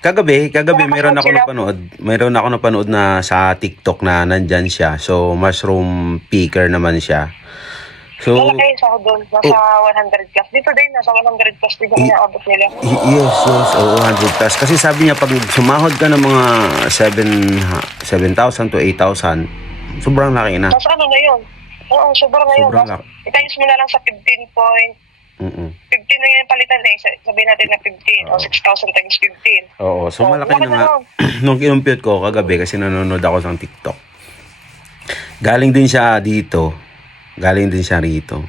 Kagabi meron ako sila. napanood. Meron ako napanood na sa TikTok na nandyan siya. So, mushroom picker naman siya. So, Malaki sa doon, nasa 100 plus. Dito din, nasa 100 plus din ang inaabot nila. yes, oo, 100 plus. Kasi sabi niya, pag sumahod ka ng mga 7,000 to 8,000, sobrang laki na. Nasa ano na yun? Oo, sobrang na yun. Sobrang laki. Itayos mo na lang sa 15 point. 15 na yan palitan eh. Sabihin natin na 15 o 6,000 times 15. Oo, so malaki laki na nga. nun. Nung kinumpute ko kagabi kasi nanonood ako sa TikTok. Galing din siya dito. Galing din siya rito.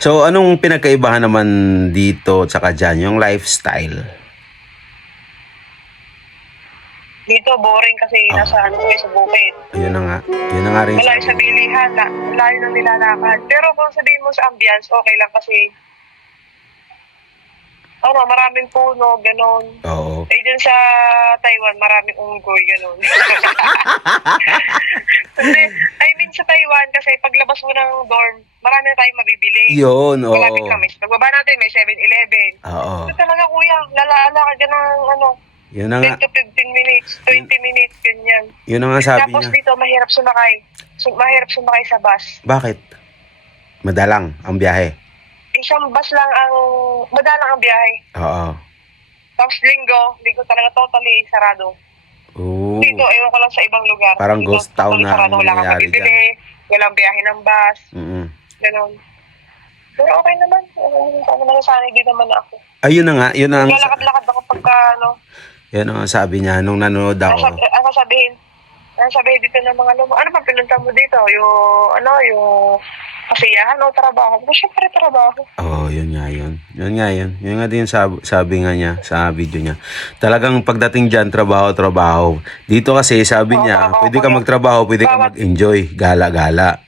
So, anong pinagkaibahan naman dito tsaka dyan? Yung lifestyle. Dito, boring kasi nasa ano kayo sa bukid. Yun na nga. Yun na nga rin. Malayo sa bilihan, layo ng nilalakad. Pero kung sabihin mo sa ambience, okay lang kasi maraming puno, ganon. Oo. Eh, dyan sa Taiwan, maraming unggoy, ganon. Kasi, I mean, sa Taiwan, kasi paglabas mo ng dorm, marami na tayong mabibili. Yun, oo. Malapit kami. Pagbaba natin, may 7-Eleven. Oo. Ito talaga, kuya, lalaala ka dyan ng, Yun na 10 nga. to 15 minutes, 20 minutes, ganyan. Yun na nga sabi Tapos niya. dito, mahirap sumakay. Mahirap sumakay sa bus. Bakit? Madalang ang biyahe. Isang bus lang ang, madalang ang biyahe. Oo. Tapos linggo talaga totally sarado. Oo. Dito, ewan ko lang sa ibang lugar. Parang Dito, ghost town totally na sarado, wala kang nangyayari mabibili, walang biyahe ng bus, Mm-mm. gano'n. Pero okay naman. Ano nasanay din naman ako. Ayun na nga. Yun na nga. Lalakad-lakad ako pagka, Yan ang sabi niya nung nanonood ako. ang sasabihin dito ng mga ano pa pinunta mo dito? Yung kasiyahan o trabaho? Pero syempre trabaho. Oh, yun nga yun. Yun nga yun. Yun nga din sabi nga niya sa video niya. Talagang pagdating dyan, trabaho. Dito kasi sabi niya, trabaho, pwede ka kuya. magtrabaho, pwede ka mag-enjoy. Gala-gala.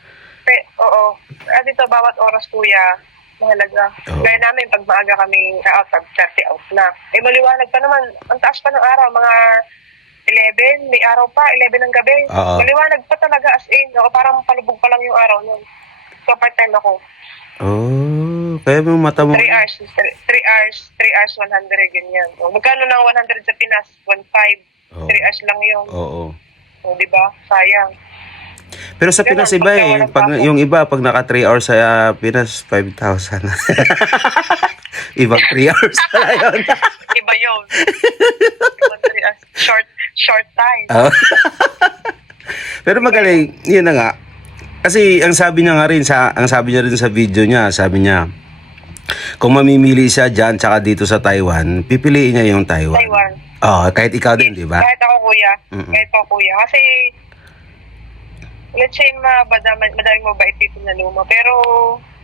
Oo. Dito, bawat oras kuya, mahalaga. Oo. Gaya namin, pag maaga kami out, 30 out na. Eh, maliwanag pa naman. Ang taas pa ng araw, mga 11, may araw pa, 11 ng gabi. Oo. Maliwanag pa talaga as in. Parang palubog pa lang yung araw nun. So, part-time ako. Oh, kaya mo mata mo. 3 hours, 3 hours, 100, ganyan. Magkano ng 100 sa Pinas? 1.5. Oo. 3 hours lang yun. Oo. Di ba? Sayang. Pero sa Pinas iba eh. Yung iba, pag naka 3 hours sa Pinas, 5,000. Ibang 3 hours pala yun. Iba yun. Ibang 3 hours. Short time. Oh. Pero magaling, yun na nga. Kasi ang sabi niya nga rin ang sabi niya rin sa video niya, sabi niya kung mamimili siya diyan tsaka dito sa Taiwan, pipiliin niya yung Taiwan. Kahit ikaw din, di ba? Kahit ako kuya. Mm-mm. Kahit ako kuya. Kasi let's say madaming mabait dito na luma. Pero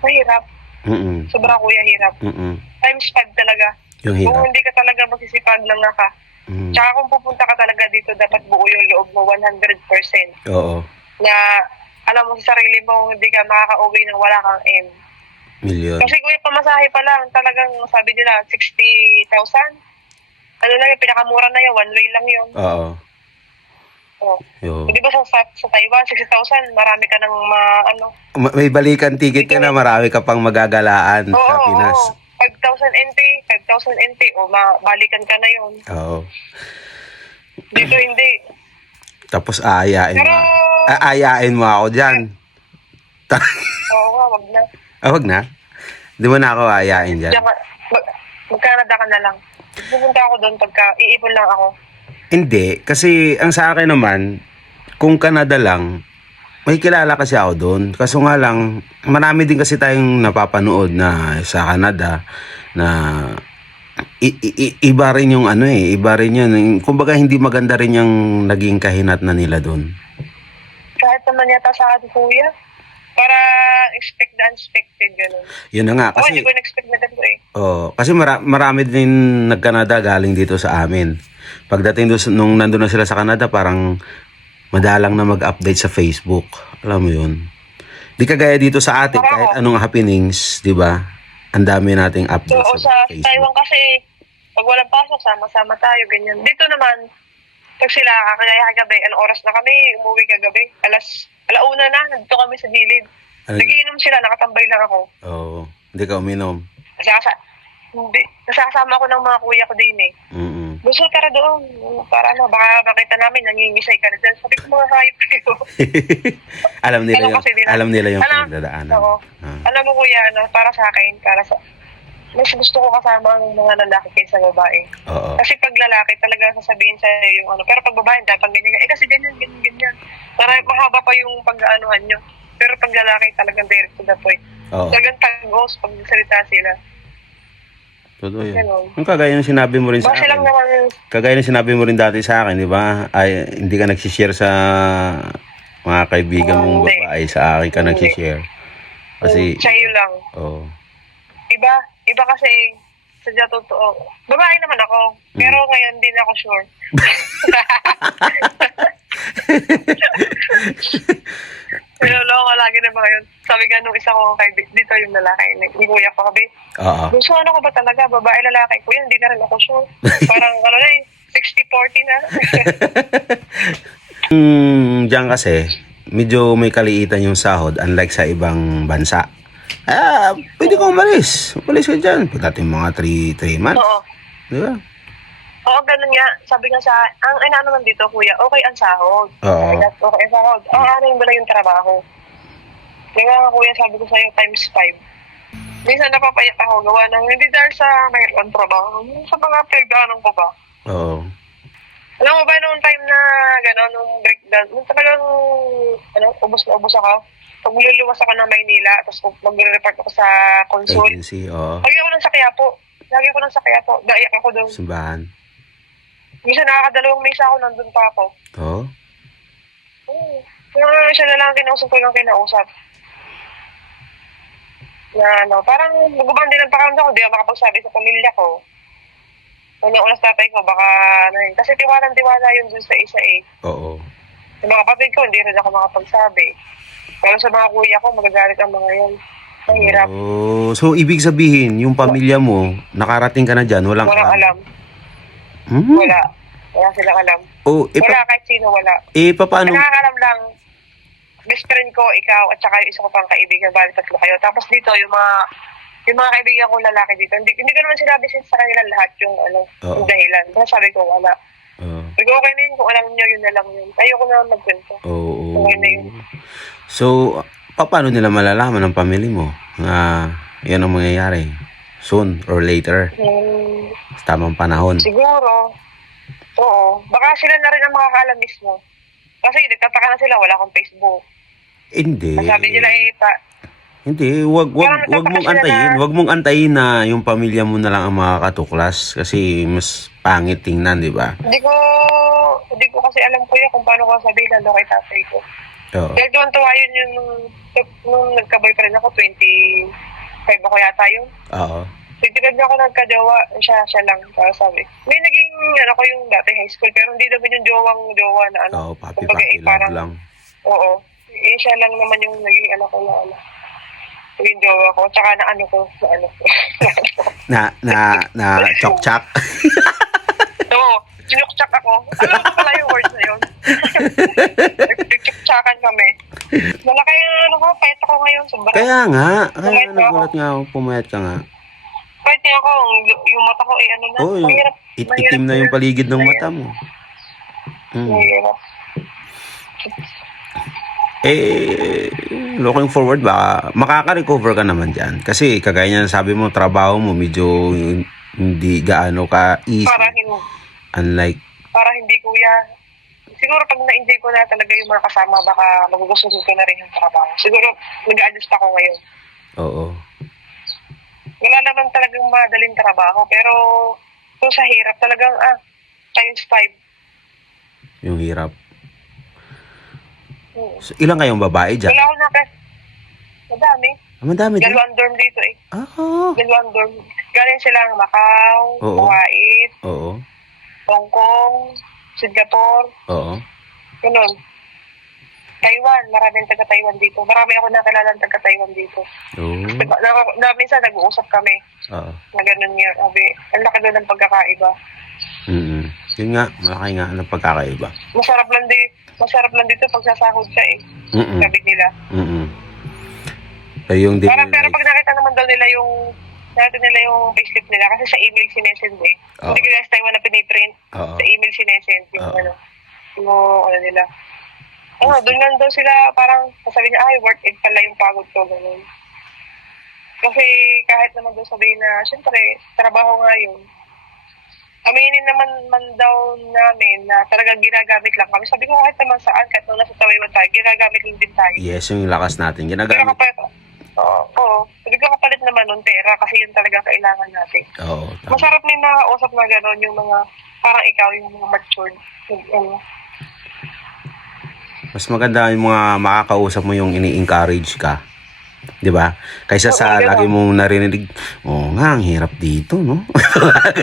mahirap. Mm-mm. Sobra kuya hirap. Mm-mm. Times 5 talaga. Yung hirap. Kung hindi ka talaga magsisipag lang ka. Mm. Tsaka kung pupunta ka talaga dito, dapat buo yung loob mo 100%. Oo. Na alam mo sa sarili mo, hindi ka makaka-uwi nang wala kang M. Milyon. Kasi kuya, pamasahe pa lang, talagang sabi nila, 60,000. Ano lang yung pinakamura na yun, one way lang yun. Oo. Oh. Yo. Di ba sa Taiwan, 60,000, marami ka ng May balikan ticket ka na, marami ka pang magagalaan sa Pinas. 5,000 NT, 5,000 NT, balikan ka na yun. Oo. Dito hindi. Tapos aayain mo ako diyan. Oo nga, wag na. Wag na. Di mo na ako aayain diyan. Mag-Canada ka na lang. Pupunta ako doon pagka iipon lang ako. Hindi, kasi ang sa akin naman, kung Canada lang, may kilala kasi ako doon. Kaso nga lang, marami din kasi tayong napapanood na sa Canada na iba rin yung iba rin yun. Kumbaga hindi maganda rin yung naging kahinat na nila doon. Kahit naman yata sa akin, kuya. Para expect the unexpected, gano'n. Yun na nga. Kasi, hindi ko in-expect na ganito eh. kasi marami din nag-Canada galing dito sa amin. Pagdating doon, nung nandun na sila sa Canada, parang madalang na mag-update sa Facebook. Alam mo yun. Di kagaya dito sa atin, kahit anong happenings, di ba? Ang dami nating update sa Facebook. Taiwan kasi, pag walang pasok, sama-sama tayo, ganyan. Dito naman, pag sila kaya kagabi, anong oras na kami, umuwi kagabi, alauna na, nandito kami sa gilid. Nagiinom sila, nakatambay lang ako. Hindi ka uminom. Hindi, nasasama ko ng mga kuya ko din eh. Mm-mm. Gusto tara doon. Para ano, baka makita namin, nangingisay ka na dyan. Sabi ko, mga hayop kayo. Alam nila yung Alam, pinagdadaanan. oo. Ah. Alam mo kuya, ano, para sa akin, mas gusto ko kasama ang mga lalaki kaysa babae. Oo. Kasi pag lalaki, talaga sasabihin sa'yo yung ano. Pero pag babae, dapat ganyan. Eh kasi ganyan, ganyan, ganyan. Para mahaba pa yung pag-aanuhan nyo. Pero pag lalaki, talagang direct to the point. Oo. Talagang tagos pag salita sila. Totoo yun. Ganun. Yung kagaya ng sinabi mo rin sa Base lang akin. naman, Kagaya ng sinabi mo rin dati sa akin, di ba? Ay, hindi ka nagsishare sa mga kaibigan mong Hindi. babae. Sa akin ka Hindi. nagsishare. Kasi, sa'yo lang. oo. Iba kasi, sadya totoo. Babae naman ako, pero ngayon hindi na ako sure. Niloloko lagi ng mga yun. Sabi nga nung isa kong kaibigan, dito yung lalaki, ni kuya ko kabi. Oo. Gusto ano ko ba talaga, babae lalaki ko yan, hindi na rin ako sure. Parang ano na 60-40 na. Diyan kasi, medyo may kaliitan yung sahod unlike sa ibang bansa. Pwede kang umalis. Umalis ka dyan. Pagdating mga 3 months. Oo. Di ba? Oo, ganun nga. Sabi nga ang inaano man dito, kuya, okay ang sahod. Oo. Okay ang sahod. Ano yung ba yung trabaho? Kaya nga, kuya, sabi ko sa'yo, times 5. Minsan napapayak ako, gawa ng, hindi dahil sa mayroon trabaho, sa mga pinagdaanan ko ba? Oo. Alam mo ba, noong time na, gano'n, nung breakdown, nung talagang, ubos na ubos ako, pag luluwas ako ng Maynila, tapos mag-report ako sa consul, Agency, oo. lagi ako nang sa Quiapo. Gaiyak ako doon. Simbahan. Minsan nakakadalawang mesa ako, nandun pa ako. Oo. Kaya siya na lang kinausap ko lang kinausap. Na parang nagubang din ang pakiramdam ko, di ako makapagsabi sa pamilya ko. Unang ulas tatay ko, baka kasi tiwala yun dun sa isa eh. Oo. Sa mga kapatid ko, hindi rin ako makapagsabi. Pero sa mga kuya ko, magagalit ang mga yun. Ang hirap. Oh, so ibig sabihin, yung pamilya mo, nakarating ka na dyan, walang Walang alam. Hmm? Wala. Wala silang alam. Oh, Wala kahit sino, wala. paano? Nakakalam lang, best friend ko, ikaw, at saka yung isa ko pang kaibigan, bali tatlo kayo. Tapos dito, yung mga kaibigan ko lalaki dito, hindi ko naman sinabi sa kanila lahat yung Oo. yung dahilan. Basta sabi ko, wala. Oo. Sabi ko, okay na yun, kung alam nyo, yun na lang yun. Ayoko na magkwento. Oo. Okay na yun. So, paano nila malalaman ng pamilya mo na yan ang mangyayari soon or later? Sa tamang panahon. Siguro, oo. Baka sila na rin ang makakaalam mismo. Kasi nagtataka na sila, wala akong Facebook. Hindi. Sabi nila Hindi, wag Parang mong nagtataka sila antayin. na- Wag mong antayin na yung pamilya mo na lang ang makakatuklas kasi mas pangit tingnan, di ba? hindi ko kasi alam ko kung paano ko sabihin lalo kay tatay ko. Oo. Dahil tuwan-tuwa yun yung nung nagka-boyfriend ako, 25 ako yata yun. Oo. 25 ako nagka-jowa, siya lang. Sabi. May naging, ko yung dati high school, pero hindi naman yung jowa na Oo, papi kumbaga, love lang. Oo. Siya lang naman yung naging ko na yung jowa ko, tsaka na ko. Na chok-chak. Oo, sinukchak ako. Alam ko pala yung word na yun. Nagchukchakan kami. Malaki yung payat ako ngayon. Sobrang. Kaya Pumayat ako. nagulat nga ako, pumayat ka nga. Payat niya ako, yung mata ko na. Oo, Mahirap. itim na yung paligid ng mata mo. Mahirap. Looking forward, baka makaka-recover ka naman dyan. Kasi kagaya niya sabi mo, trabaho mo medyo hindi gaano ka easy. Unlike, Para hindi kuya. Siguro pag na-enjoy ko na talaga yung mga kasama, baka magugustuhan ko na rin yung trabaho. Siguro nag-adjust ako ngayon. oo. Wala naman talagang madaling trabaho, pero kung sa hirap talagang, times 5. Yung hirap. So, ilang kayong babae dyan? Wala ako madami. Madami din. Dalawang dorm dito eh. Oo. Dalawang dorm. Galing silang Macau, Oo. Kuwait, Oo. Hong Kong, Singapore, Oo. ganun. Taiwan, maraming taga-Taiwan dito. Marami ako nakilala ng taga-Taiwan dito. Oo. Minsan nag-uusap kami Oo. na ganun nga. Sabi, ang laki doon ng pagkakaiba. Yun nga, malaki nga ng pagkakaiba. Masarap lang dito pag sasahod ka eh. Sabi nila. Yung Pero pag nakita naman daw nila yung natin nila yung payslip nila kasi sa email sinesend eh. Oo. Hindi ko last time na piniprint. Oo. Sa email sinesend yung Oo. yung ano nila. Doon lang daw sila parang sasabihin niya, ay, worth it pala yung pagod ko. Ganun. Kasi kahit naman daw sabihin na, syempre, trabaho nga yun. Aminin naman man daw namin na talagang ginagamit lang kami. Sabi ko kahit naman saan, kahit nung nasa Taiwan tayo, ginagamit lang din tayo. Yes, yung lakas natin. Pero Ginagamit. kapalit, oo. Sabi ko kapalit naman nun pera kasi yun talaga kailangan natin. Oo. Tama. Masarap may nakausap na gano'n yung mga, parang ikaw yung mga matured. Mas maganda yung mga makakausap mo yung ini-encourage ka. 'Di ba? Kaysa sa Oo, lagi ganun. mong narinig, oh nga, ang hirap dito, no?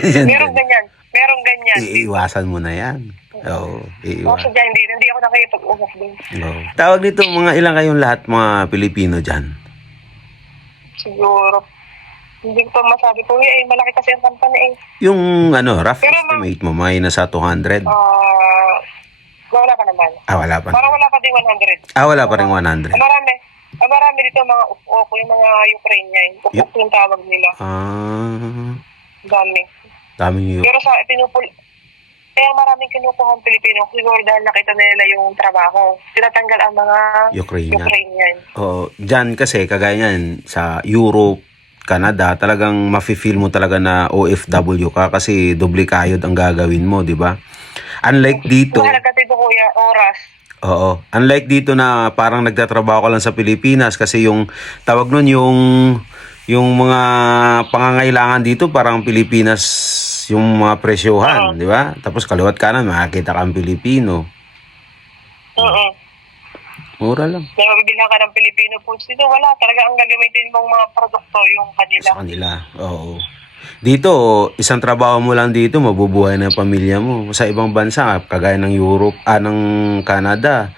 Merong ganyan. Merong ganyan. Iiwasan mo na yan. Oo, Ako iiwasan. sadya, hindi ako nakikipag-usap din. Oo. Tawag nito, mga ilang kayong lahat, mga Pilipino dyan? Siguro. Hindi ko pa masabi ko, malaki kasi ang company eh. Yung, rough Pero, estimate mo, may nasa 200? Wala pa naman. Wala pa. Parang wala pa din 100. Wala pa rin 100. Marami dito mga uk-uk, yung mga Ukrainian. Uk-uk yung tawag nila. Dami. Daming yun. Pero kaya maraming kinukuha ang Pilipino siguro dahil nakita nila yung trabaho. Tinatanggal ang mga Ukrainian. Oo, dyan kasi, kagaya yan, sa Europe, Canada, talagang mafe-feel mo talaga na OFW ka kasi doble kayod ang gagawin mo, di ba? Unlike dito, Mahalaga dito kuya, oras. oo. Unlike dito na parang nagtatrabaho ka lang sa Pilipinas kasi yung tawag nun yung mga pangangailangan dito parang Pilipinas yung mga presyohan, di ba? Tapos kaliwat kanan makakita ka ang Pilipino. Mura lang. May mabibilhan ka ng Filipino foods dito, wala. Talaga ang gagamitin mong mga produkto yung kanila. Sa kanila, oo. Dito, isang trabaho mo lang dito, mabubuhay na yung pamilya mo. Sa ibang bansa, kagaya ng Europe, ng Canada,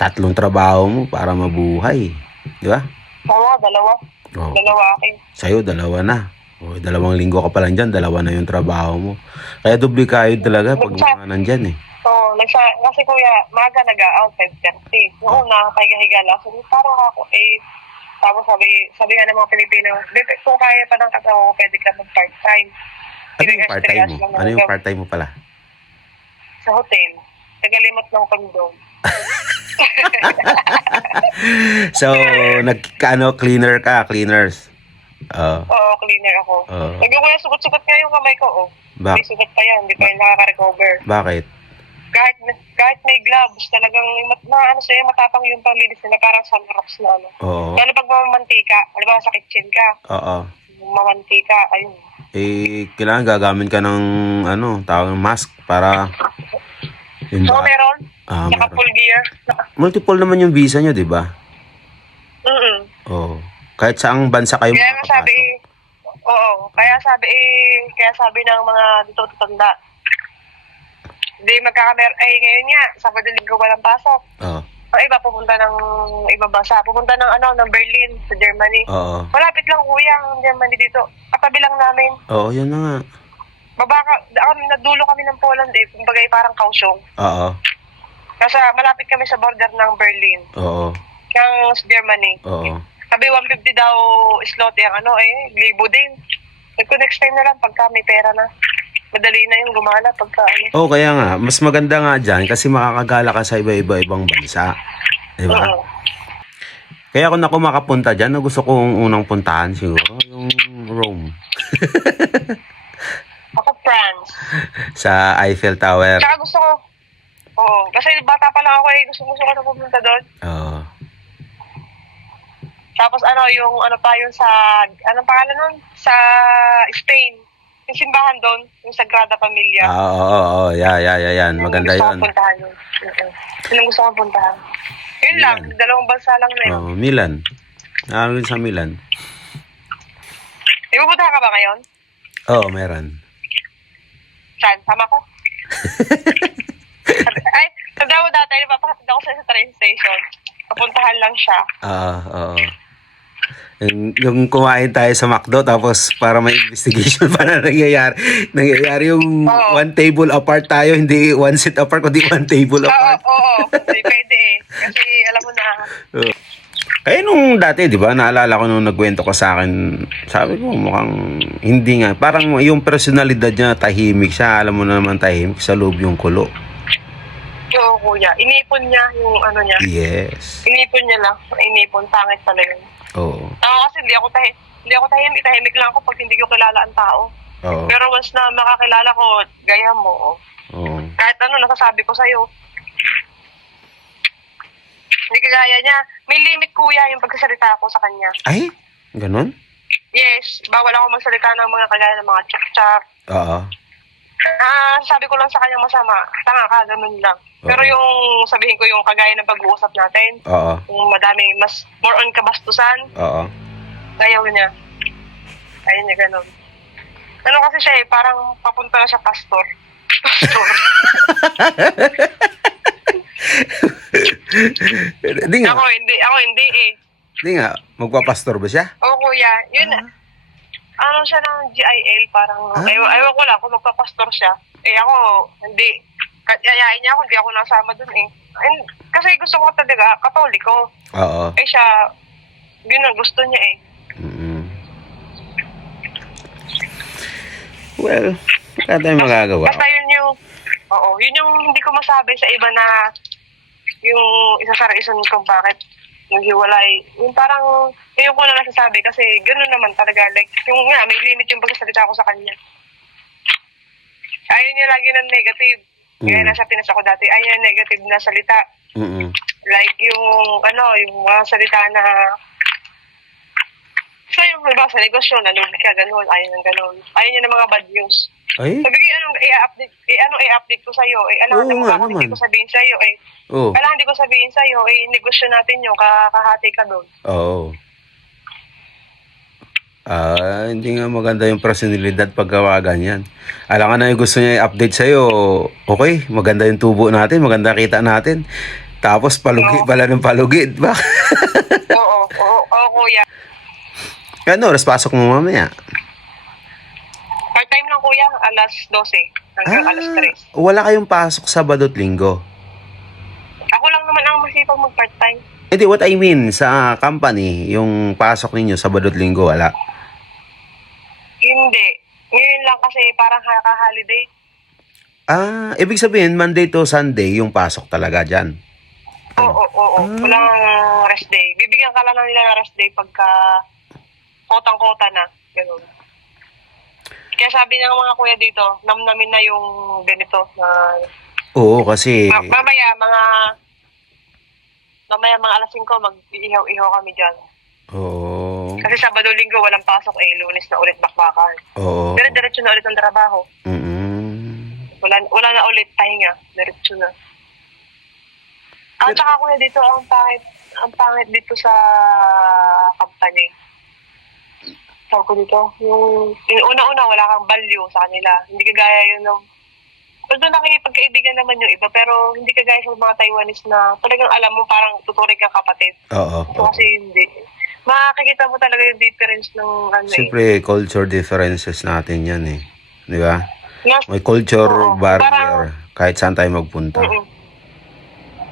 3 trabaho mo para mabuhay. Di ba? Oo, dalawa. Oo. Dalawa akin. Sa'yo, 2 na. O, 2 linggo ka pa lang dyan, 2 na yung trabaho mo. Kaya doble kayod talaga pag mga nandyan eh. Oo, kasi kuya, maga nag-out 5:30. Noong nakahiga lang. So, parang ako, tapos sabi nga ng mga Pilipino, kung kaya pa ng katawan mo, pwede ka mag-part-time. Ano yung part-time mo? Ano yung part-time mo pala? Sa hotel. Tagalimot ng kondom. So, cleaner ka, cleaners. Oo, cleaner ako. Sabi ko kuya, sugot-sugot nga yung kamay ko, oh. May sugot pa yan, hindi pa yung nakaka-recover. Bakit? Kahit may gloves, talagang matapang yung panglinis nila, parang sunrocks na ano. Oo. Lalo pag mamamantika, halimbawa sa kitchen ka, Oo. mamantika, ayun. Kailangan gagamit ka ng tawag ng mask para So, meron? Saka meron. full gear. Multiple naman yung visa nyo, di ba? Oo. Kahit saang bansa kayo Kaya nga sabi, makakapasok. kaya sabi ng mga dito tutanda, hindi ngayon nga, Sabado Linggo walang pasok. Oo. Ang iba pupunta ng ibang bansa, pupunta ng Berlin sa Germany. Oo. Malapit lang kuya ang Germany dito. Katabi lang namin. Oo, yun na nga. Nadulo kami ng Poland kumbaga parang Kaohsiung. Oo. Kasi malapit kami sa border ng Berlin. Oo. Ng Germany. Oo. Sabi 150 daw slot yung libo din. Next time na lang pagka may pera na. Madali na yung gumana pagka Kaya nga, mas maganda nga dyan kasi makakagala ka sa iba-ibang bansa. Di ba? Kaya kung ako makapunta dyan, gusto kong unang puntahan siguro, yung Rome. Ako France. Sa Eiffel Tower. Tsaka gusto ko, kasi bata pa lang ako gusto ko na pumunta doon. Oo. Tapos yung sa, anong pangalan nun? Sa Spain. Yung simbahan doon, yung Sagrada Familia. Oo. Yan. Maganda gusto yun. Gusto kong puntahan yun. Yung gusto kong puntahan. Yun lang, 2 bansa lang na yun. Milan. Rin sa Milan. Ipupunta ka ba ngayon? Oo, meron. Saan? Sama ko? Tanda mo dati, napapakatid ako sa train station. Papuntahan lang siya. Oo. Yung kumain tayo sa McDo tapos para may investigation pa na nangyayari yung 1 table apart tayo, hindi 1 seat apart kundi 1 table apart. Oo. Hindi pwede Kasi alam mo na. Kaya nung dati, di ba, naalala ko nung nagkwento ko sa akin, sabi ko mukhang hindi nga. Parang yung personalidad niya, tahimik siya. Alam mo na naman tahimik sa loob yung kulo. Oo, kuya. Inipon niya yung ano niya. Yes. Inipon niya lang. Inipon. Pangit pala yun. Oo. Ako kasi hindi ako tahimik. Tahimik lang ako pag hindi ko kilala ang tao. Oo. Pero once na makakilala ko, gaya mo. Oo. Kahit ano, nasasabi ko sa'yo. Hindi kagaya niya. May limit, kuya, yung pagsasalita ko sa kanya. Ay, ganun? Yes, bawal ako magsalita ng mga kagaya ng mga tsak-tsak. Oo. Sabi ko lang sa kanya masama, tanga ka, ganun lang. Pero Oo. yung sabihin ko yung kagaya ng pag-uusap natin, Oo. yung madami, mas more on kabastusan, Oo. ayaw niya. Ayaw niya ganun. Ano kasi siya parang papunta na siya pastor. Pastor. Hindi nga. Ako hindi eh. Hindi nga. Magpapastor ba siya? Oo, kuya. Yun, ano siya ng GIL, parang, ayaw ko lang kung magpapastor siya. Eh ako, hindi. Yayain niya ako, hindi ako nasama dun eh. And, kasi gusto ko talaga, katoliko. Oo. Eh siya, yun ang gusto niya eh. Mm-hmm. Well, wala tayong magagawa. Basta yun yung hindi ko masabi sa iba na yung isa sa reason kung bakit naghiwalay. Yung parang, yun ko na nasasabi kasi gano'n naman talaga. Like, yung nga, may limit yung pagsasalita ko sa kanya. Ayaw niya lagi ng negative. Kaya nasa Pinas ako dati, ayaw niya negative na salita. Mm-hmm. Like yung mga salita na so yung halimbawa sa negosyo, nalubi ka, gano'n, ayaw ng gano'n. Ayaw niya ng mga bad news. Ay? Sabi ko, anong i-update ko sa'yo? Alam Oo mo nga ako, hindi naman. ko sabihin sa'yo. Oo. Alam, hindi ko sabihin sa'yo, negosyo natin yung kakahati ka doon. Oo. Hindi nga maganda yung personalidad paggawa ganyan. Alam ka na yung gusto niya i-update sa'yo, okay, maganda yung tubo natin, maganda kita natin. Tapos palugi pala ng palugi, ba? Oo, kuya. Ano, oras pasok mo mamaya? Part-time lang, kuya, alas 12 hanggang alas 3. Wala kayong pasok Sabado at Linggo? Ako lang naman ang masipag mag-part-time. Hindi, what I mean, sa company, yung pasok ninyo Sabado at Linggo, wala? Hindi. Ngayon lang kasi parang holiday. Ibig sabihin, Monday to Sunday, yung pasok talaga dyan. Oo. Walang rest day. Bibigyan ka lang nila ng rest day pagka kotang-kota na. Ganun. Kaya sabi ng mga kuya dito, namnamin na yung ganito. Oo, kasi... Mamaya mga alas 5, mag-ihaw-ihaw kami dyan. Oo. Kasi Sabado, Linggo, walang pasok Lunes na ulit bakbakan. Oo. Diretso na ulit ang trabaho. Wala na ulit pahinga. Diretso na. At saka kuya dito, ang pangit dito sa company. Sabi ko dito, yung una-una, wala kang value sa kanila. Hindi kagaya yun ng... Although nakikipagkaibigan naman yung iba, pero hindi kagaya sa mga Taiwanese na talagang alam mo parang tuturing kang kapatid. Oo. So, kasi hindi. Makikita mo talaga yung difference ng Siyempre, culture differences natin yan eh. Di ba? May culture barrier kahit saan tayo magpunta.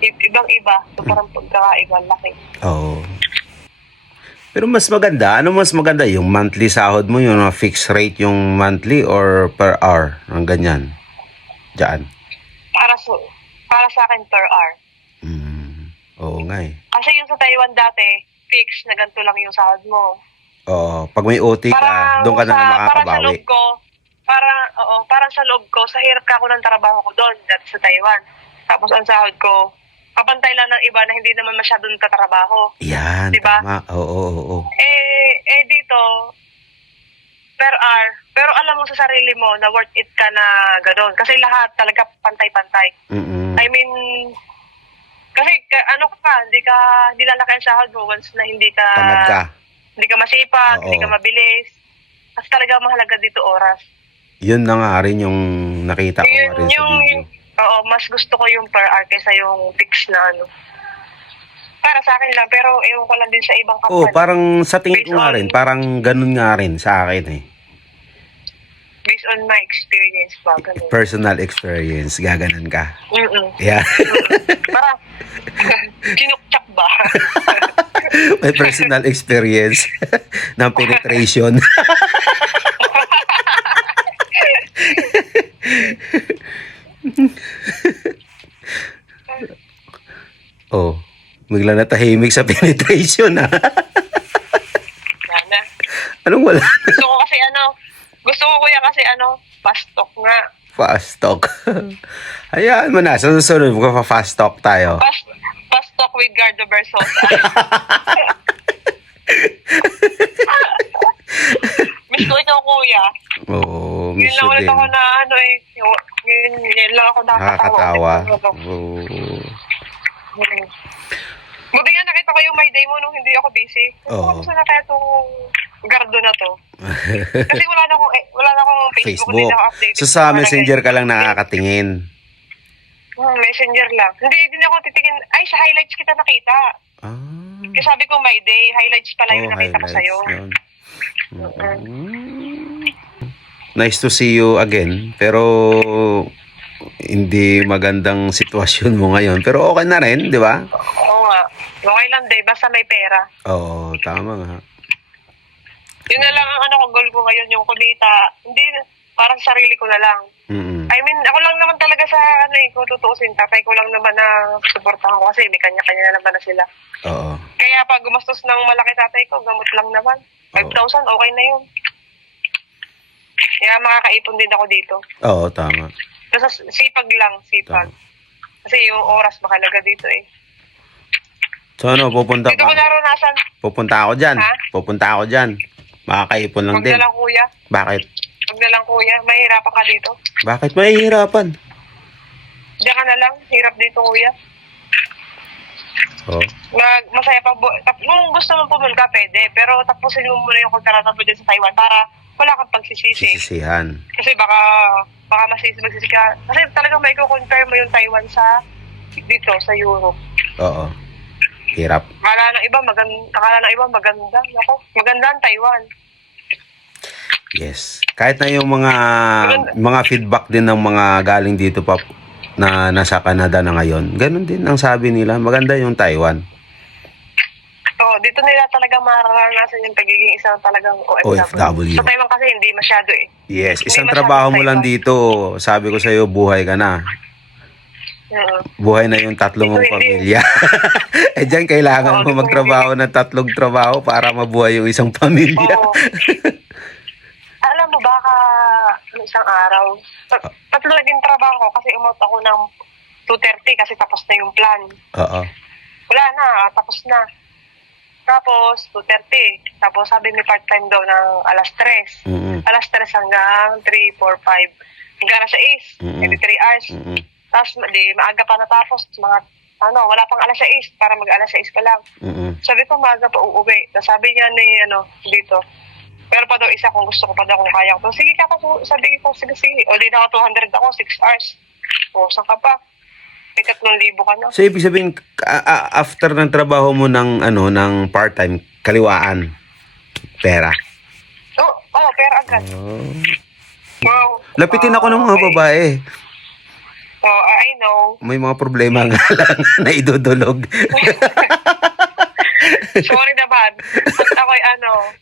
Ibang-iba. So, parang pagkakaiba, laki. Oo. Pero mas maganda, ano mas maganda? Yung monthly sahod mo, yung fixed rate yung monthly or per hour? Ang ganyan. Diyan. Para sa akin, per hour. Oo nga eh. Kasi yung sa Taiwan dati, fixed na ganito lang yung sahod mo. Oo. Pag may OT ka, doon ka na makakabawi. Parang sa loob ko, sa hirap ka ako ng trabaho ko doon, dati sa Taiwan. Tapos ang sahod ko, kapantay lang ng iba na hindi naman masyadong katrabaho. Yan, diba? Tama. Oo. Dito, per hour, pero alam mo sa sarili mo na worth it ka na gano'n. Kasi lahat talaga pantay-pantay. I mean, kasi hindi lalaki ang sahod mo once na hindi ka... Tamad ka. Hindi ka masipag, hindi ka mabilis. Kasi talaga mahalaga dito oras. Yun na nga rin yung nakita ko nga rin sa video. Mas gusto ko yung per hour kaysa yung fix na Para sa akin lang, pero ewan ko lang din sa ibang company. Parang sa tingin ko nga rin, parang ganun nga rin sa akin eh. Based on my experience ba? Ganun. Personal experience, gaganan ka. Mm-mm. Yeah. Parang, kinukchak ba? May personal experience ng penetration. Oh, bigla na tahimik sa penetration, ha? Wala na. Anong wala? Gusto ko kuya kasi pastok nga. Fast talk. Hayaan mo na. Sa susunod, magpa-fast talk tayo. Pastok with Gardo Versosa. Miss ko ikaw kuya. Oo, Yun miss lang you ulit din. ako na yun lang ako Nakakatawa. nakakatawa. Oo. Buti nga nakita ko yung my day mo nung hindi ako busy. Oo. Gusto na kaya itong Gardo na to. Kasi wala na akong Facebook. Hindi Facebook. na ako update. So sa Messenger ka lang nakakatingin. Messenger lang. Hindi din ako titingin. Ay, sa highlights kita nakita. Ah. Kasi sabi ko my day. Highlights pala yung nakita ko highlights sa'yo. yun. Mm. Nice to see you again. Pero hindi magandang sitwasyon mo ngayon. Pero okay na rin, di ba? Oo nga. Okay lang day. Basta may pera. Oo, tama nga. Yun na lang ang goal ko ngayon. Yung kumita. Hindi, parang sarili ko na lang. Mm-mm. I mean, ako lang naman talaga sa kung tutuusin, tatay ko lang naman na suportahan ko kasi may kanya-kanya na naman na sila. Oo. Kaya pag gumastos ng malaki tatay ko, gamot lang naman. 5,000, okay na yun. Kaya makakaipon din ako dito. Oo, tama. Basta sipag lang, sipag. Kasi yung oras mahalaga dito eh. So ano, pupunta Dito ko ka? naranasan. Pupunta ako dyan. Ha? Pupunta ako dyan. Makakaipon lang Huwag din. na lang kuya. Bakit? Huwag na lang kuya. Mahirapan ka dito. Bakit mahihirapan? Diyan ka na lang. Hirap dito kuya. Oh. Masaya pa. Kung gusto mo pumunta, pwede. Pero tapusin mo muna yung kontrata mo dyan sa Taiwan para wala kang pagsisisi. Sisisihan. Kasi baka magsisisi ka. Kasi talagang may compare mo yung Taiwan sa dito, sa Europe. Oo. Hirap. Akala ng iba maganda. Ako, maganda ang Taiwan. Yes. Kahit na yung mga feedback din ng mga galing dito pa na nasa Canada na ngayon, ganun din ang sabi nila. Maganda yung Taiwan. So, dito nila talaga mararanasan yung pagiging isang talagang OFW. Sa Taiwan kasi hindi masyado eh. Yes. Hindi Isang masyado trabaho mo Taiwan. lang dito. Sabi ko sa'yo, buhay ka na. Buhay na yung tatlong mong Dito hindi. pamilya. Eh dyan, kailangan Oo, mo dito magtrabaho ng tatlong trabaho para mabuhay yung isang pamilya. Oo. Alam mo, baka isang araw, tatlo naging trabaho ko kasi umot ako ng 2:30 kasi tapos na yung plan. Oo. Wala na, tapos na. Tapos, 2:30. Tapos sabi may part-time daw ng alas 3. Mm-mm. Alas 3 hanggang 3, 4, 5. Hanggang alas 6. Mm-mm. Edi 3 hours. Mm-mm. Tapos, maaga pa natapos. Wala pang alas 6 para mag-alas 6 pa lang. Mm-mm. Sabi ko, maaga pa uuwi. Tapos sabi niya dito. Pero pa daw isa kung gusto ko pa daw kung kaya ko. Sige ka po, sabi ko, sige. O di na ako 200 ako, 6 hours. O, saan ka pa? May 3,000 ka na. So, ibig sabihin, after ng trabaho mo ng part-time, kaliwaan, pera. Oo, pero agad. Wow. Lapitin ako ng mga Okay. babae. Oh, I know. May mga problema nga lang na idudulog. Sorry naman. At ako'y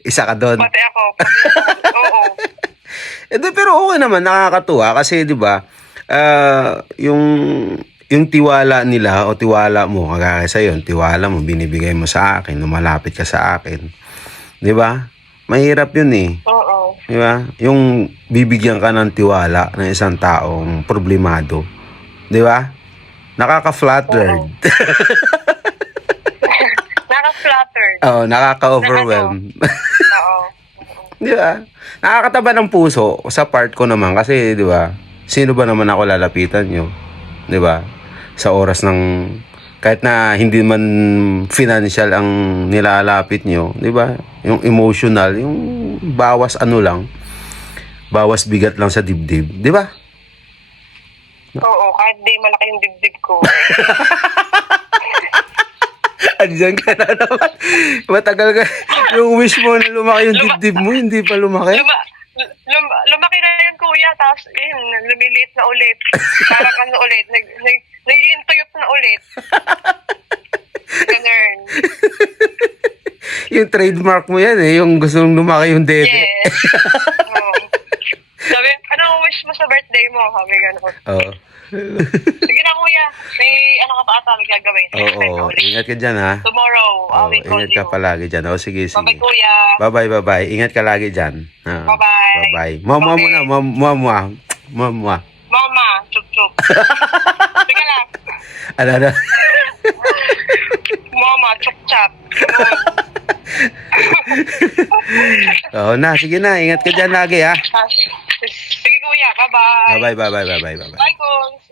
Isa ka doon. pati ako. Oo. Pero okay naman, nakakatuwa kasi 'di ba? Yung tiwala nila o tiwala mo, kagaya sa yon, tiwala mo binibigay mo sa akin, lumalapit ka sa akin. 'Di ba? Mahirap 'yun eh. Oo. 'Di ba? Yung bibigyan ka ng tiwala ng isang taong problemado. 'Di ba? Nakaka-flattered. Naka-flattered. Oo, nakaka-overwhelm. Oo. 'Di ba? Nakakataba ng puso sa part ko naman kasi 'di ba? Sino ba naman ako lalapitan nyo? 'Di ba? Sa oras ng kahit na hindi man financial ang nilalapit nyo, 'di ba? Yung emotional, yung bawas bawas bigat lang sa dibdib, 'di ba? Oo, kahit di malaki yung dibdib ko. Andiyan ka na naman. Matagal ka. Yung wish mo na lumaki yung dibdib mo, hindi pa lumaki. Lumaki na yun, kuya. Tapos, lumiliit na ulit. Parang ulit. Nagiging tuyot na ulit. Ganun. Yung trademark mo yan eh. Yung gusto mong lumaki yung dede. Yes. Oo. Sabi, anong wish mo sa birthday mo? Sabi gano'n. Oo. Sige na kuya, may ano ka pa ata may gagawin. Oo. Ingat ka dyan ha. Tomorrow, Oo, we call ingat ka you. palagi dyan. O sige, sige. Bye-bye kuya. Bye-bye. Ingat ka lagi dyan. Bye-bye. Bye-bye. Mua muna. Mua. Mama, chup-chup. Sige lang. Ano? Mama, chup-chap. Oo na, sige na. Ingat ka dyan lagi ha. Sige kuya, bye-bye. Bye-bye. Bye, Kuns.